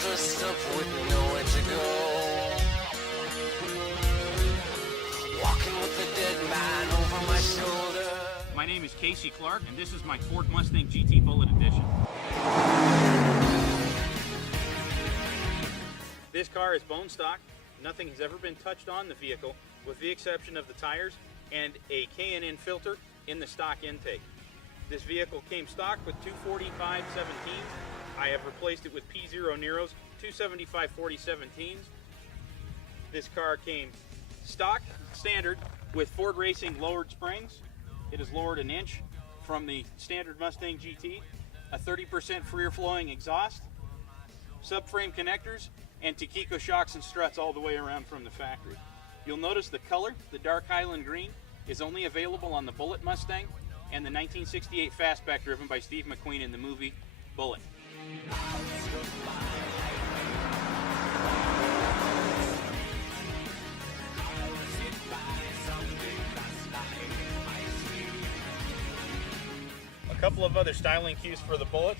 just up with nowhere to go. Walking with a dead man over my shoulder. My name is Casey Clark, and this is my Ford Mustang GT Bullitt Edition. This car is bone stock. Nothing has ever been touched on the vehicle, with the exception of the tires and a K&N filter in the stock intake. This vehicle came stock with 245 17s. I have replaced it with P0 Neros 275 40 17s. This car came stock standard with Ford Racing lowered springs. It is lowered an inch from the standard Mustang GT, a 30% freer flowing exhaust, subframe connectors, and Takiko shocks and struts all the way around from the factory. You'll notice the color, the dark Highland green, is only available on the Bullitt Mustang and the 1968 Fastback driven by Steve McQueen in the movie Bullitt. A couple of other styling cues for the Bullitt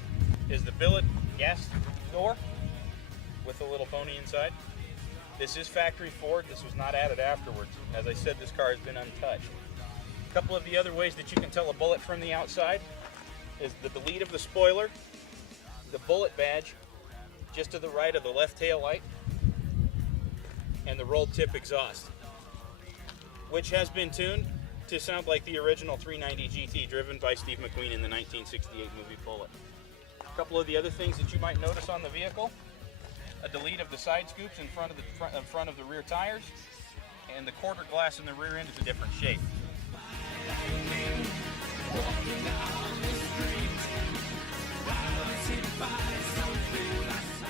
is the billet gas door with a little pony inside. This is factory Ford. This was not added afterwards. As I said, this car has been untouched. A couple of the other ways that you can tell a Bullitt from the outside is the delete of the spoiler, the Bullitt badge just to the right of the left tail light, and the rolled tip exhaust, which has been tuned to sound like the original 390 GT driven by Steve McQueen in the 1968 movie Bullitt. A couple of the other things that you might notice on the vehicle: a delete of the side scoops in front of the rear tires, and the quarter glass in the rear end is a different shape.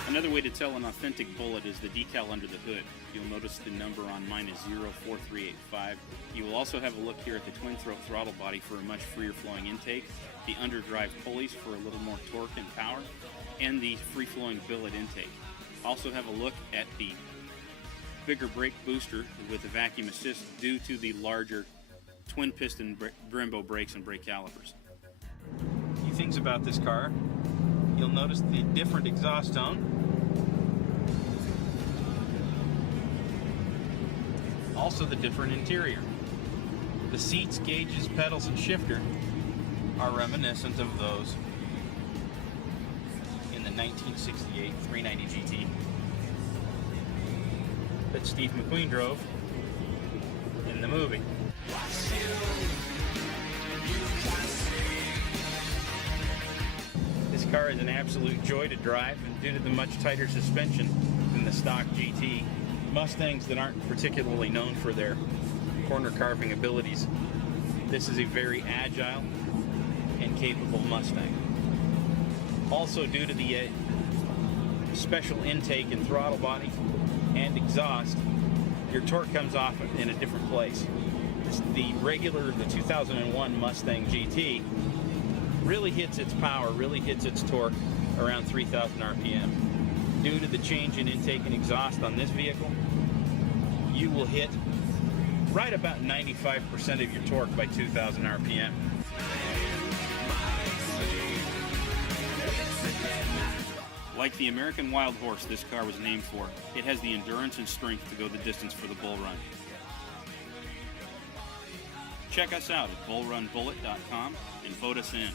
Another way to tell an authentic Bullitt is the decal under the hood. You'll notice the number on mine is 04385. You will also have a look here at the twin throat throttle body for a much freer flowing intake, the underdrive pulleys for a little more torque and power, and the free flowing billet intake. Also have a look at the bigger brake booster with the vacuum assist due to the larger twin piston Brembo brakes and brake calipers. A few things about this car: you'll notice the different exhaust tone, also the different interior. The seats, gauges, pedals, and shifter are reminiscent of those in the 1968 390 GT that Steve McQueen drove in the movie. This car is an absolute joy to drive, and due to the much tighter suspension than the stock GT Mustangs that aren't particularly known for their corner carving abilities, this is a very agile and capable Mustang. Also, due to the special intake and throttle body and exhaust, your torque comes off in a different place. The 2001 Mustang GT really hits its power, really hits its torque around 3,000 RPM. Due to the change in intake and exhaust on this vehicle, you will hit right about 95% of your torque by 2,000 RPM. Like the American Wild Horse this car was named for, it has the endurance and strength to go the distance for the bull run. Check us out at bullrunbullitt.com and vote us in.